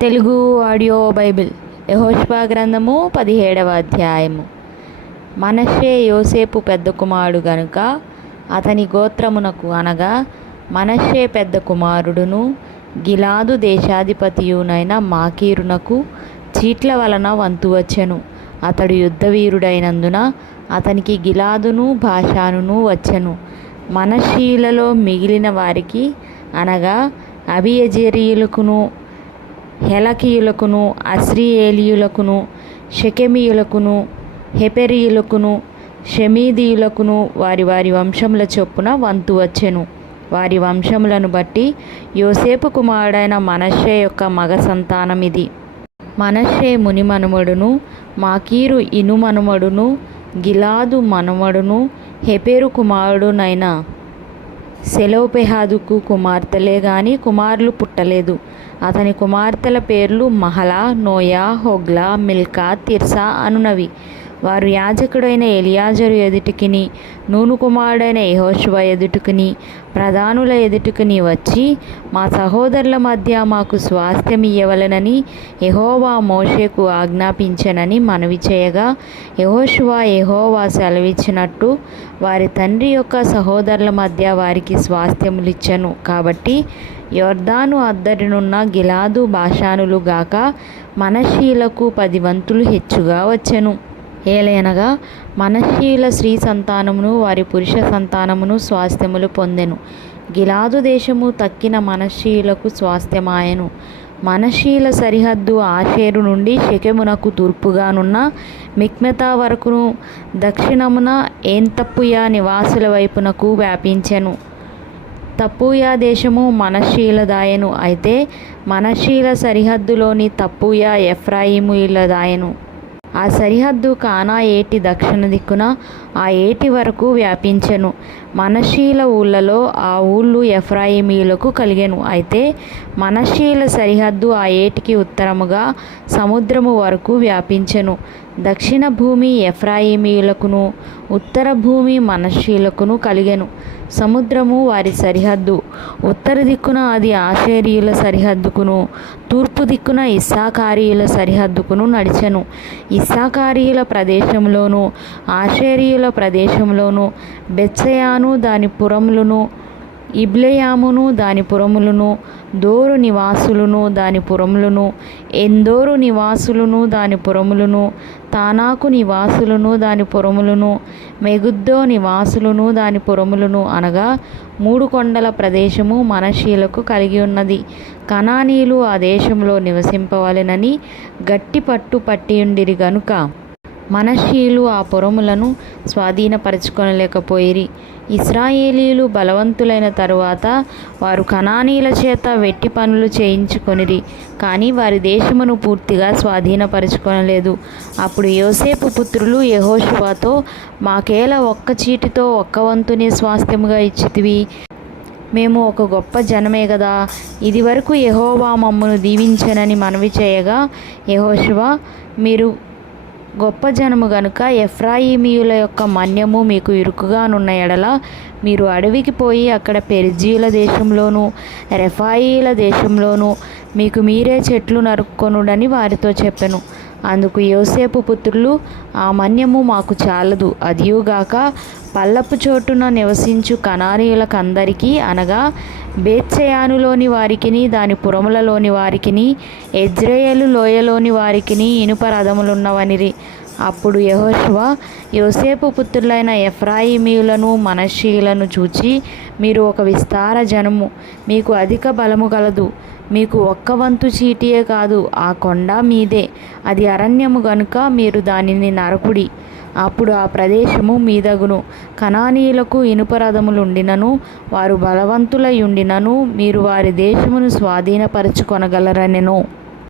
Telugu audio Bible యెహోషువ గ్రంథము 17వ అధ్యాయము. మనష్షే యోసేపు పెద్ద కుమారుడు గనుక అతని గోత్రమునకు అనగా మనష్షే పెద్ద కుమారుడును గిలాదు దేశాధిపతియునైన మాకీరునకు చీట్ల వలన వంతు వచ్చెను. అతడు యుద్ధవీరుడైనందున అతనికి గిలాదును బాషానును వచ్చెను. మనష్షీయులలో మిగిలిన వారికి అనగా అబీయెజెరీయులకును హెలకీయులకును అస్రీయేలీయులకును షెకెమీయులకును హెపెరీయులకును షెమీదీయులకును వారి వారి వంశముల చొప్పున వంతు వచ్చెను. వారి వంశములను బట్టి యోసేపు కుమారుడైన మనష్షే యొక్క మగ సంతానమిది. మనష్షే ముని మనుమడును, మాకీరు ఇను మనుమడును, గిలాదు మనుమడును, హెపెరు కుమారుడునైన సెలోపెహాదుకు కుమార్తెలే గాని కుమారులు పుట్టలేదు. అతని కుమార్తెల పేర్లు Mahlah, Noah, Hoglah, Milcah, Tirzah అనునవి. వారు యాజకుడైన ఎలియాజరు ఎదుటికిని నూను కుమారుడైన యెహోషువ ఎదుటికిని ప్రధానుల ఎదుటికిని వచ్చి, మా సహోదరుల మధ్య మాకు స్వాస్థ్యం ఇయ్యవలెనని యెహోవా మోషేకు ఆజ్ఞాపించెనని మనవి చేయగా, యెహోవా సెలవిచ్చినట్టు వారి తండ్రి యొక్క సహోదరుల మధ్య వారికి స్వాస్థ్యములిచ్చెను. కాబట్టి యొర్దాను అద్దరినున్న గిలాదు బాషానులు గాక మనష్షీయులకు 10 వంతులు హెచ్చుగా వచ్చెను. ఏలయనగా మనష్షీయుల స్త్రీ సంతానమును వారి పురుష సంతానమును స్వాస్థ్యములు పొందెను. గిలాదు దేశము తక్కిన మనష్షీయులకు స్వాస్థ్యమాయెను. మనష్షీయుల సరిహద్దు ఆషేరు నుండి షెకెమునకు తూర్పుగానున్న మిక్మెతా వరకును దక్షిణమున ఏన్తప్పుయ నివాసుల వైపునకు వ్యాపించెను. తప్పూయ దేశము మనష్షీయులదాయెను. అయితే మనష్షీయుల సరిహద్దులోని తప్పూయ ఎఫ్రాయిమీయులదాయెను. ఆ సరిహద్దు కానా ఏటి దక్షిణ దిక్కున ఆ ఏటి వరకు వ్యాపించెను. మనష్షీయుల ఊళ్ళలో ఆ ఊళ్ళు ఎఫ్రాయిమీయులకు కలిగెను. అయితే మనష్షీయుల సరిహద్దు ఆ ఏటికి ఉత్తరముగా సముద్రము వరకు వ్యాపించెను. దక్షిణ భూమి ఎఫ్రాయిమీయులకును ఉత్తర భూమి మనష్షీయులకును కలిగెను. సముద్రము వారి సరిహద్దు. ఉత్తర దిక్కున అది ఆషేరీయుల సరిహద్దుకును తూర్పు దిక్కున ఇస్సాకారీయుల సరిహద్దుకును నడిచెను. ఇస్సాకారీయుల ప్రదేశంలోను ఆషేరీయుల ప్రదేశంలోను బెత్షెయాను దాని పురములను, ఇబ్లెయామును దాని పురములను, దోరు నివాసులను దాని పురములను, ఎందోరు నివాసులను దాని పురములను, తానాకు నివాసులను దాని పురములను, మెగుద్దో నివాసులను దాని పురములను అనగా 3 కొండల ప్రదేశము మనష్షీయులకు కలిగి ఉన్నది. కనానీయులు ఆ దేశంలో నివసింపవలెనని గట్టి పట్టు పట్టియుండిరి గనుక మనష్షీయులు ఆ పురములను స్వాధీనపరచుకొనలేకపోయిరి. ఇశ్రాయేలీయులు బలవంతులైన తరువాత వారు కనానీయుల చేత వెట్టి పనులు చేయించుకొనిరి, కానీ వారి దేశమును పూర్తిగా స్వాధీనపరచుకొనలేదు. అప్పుడు యోసేపు పుత్రులు యెహోషువతో, మాకేల ఒక్క చీటితో 1 వంతునే స్వాస్థ్యముగా ఇచ్చితివి? మేము ఒక గొప్ప జనమే గదా. ఇది వరకు యెహోవా మమ్మను దీవించెనని మనవి చేయగా, యెహోషువ, మీరు గొప్ప జనము గనుక ఎఫ్రాయిమీయుల యొక్క మన్యము మీకు ఇరుకుగానున్న ఎడల మీరు అడవికి పోయి అక్కడ పెరిజీయుల దేశంలోను రెఫాయీల దేశంలోను మీకు మీరే చెట్లు నరుక్కొనుడని వారితో చెప్పెను. అందుకు యోసేపు పుత్రులు, ఆ మన్యము మాకు చాలదు. అదియుగాక పల్లపు చోటున నివసించు కనానీయులకందరికీ అనగా బేత్షెయానులోని వారికిని దాని పురములలోని వారికిని యెజ్రెయేలు లోయలోని వారికిని ఇనుప రథములున్నవనిరి. అప్పుడు యెహోషువ యోసేపు పుత్రులైన ఎఫ్రాయిమీయులను మనష్షీయులను చూచి, మీరు ఒక విస్తార జనము, మీకు అధిక బలము గలదు. మీకు 1 వంతు చీటియే కాదు, ఆ కొండ మీదే. అది అరణ్యము గనుక మీరు దానిని నరకుడి. అప్పుడు ఆ ప్రదేశము మీదగును. కనానీయులకు ఇనుప రథములుండినను వారు బలవంతులయుండినను మీరు వారి దేశమును స్వాధీనపరచుకొనగలరనెను.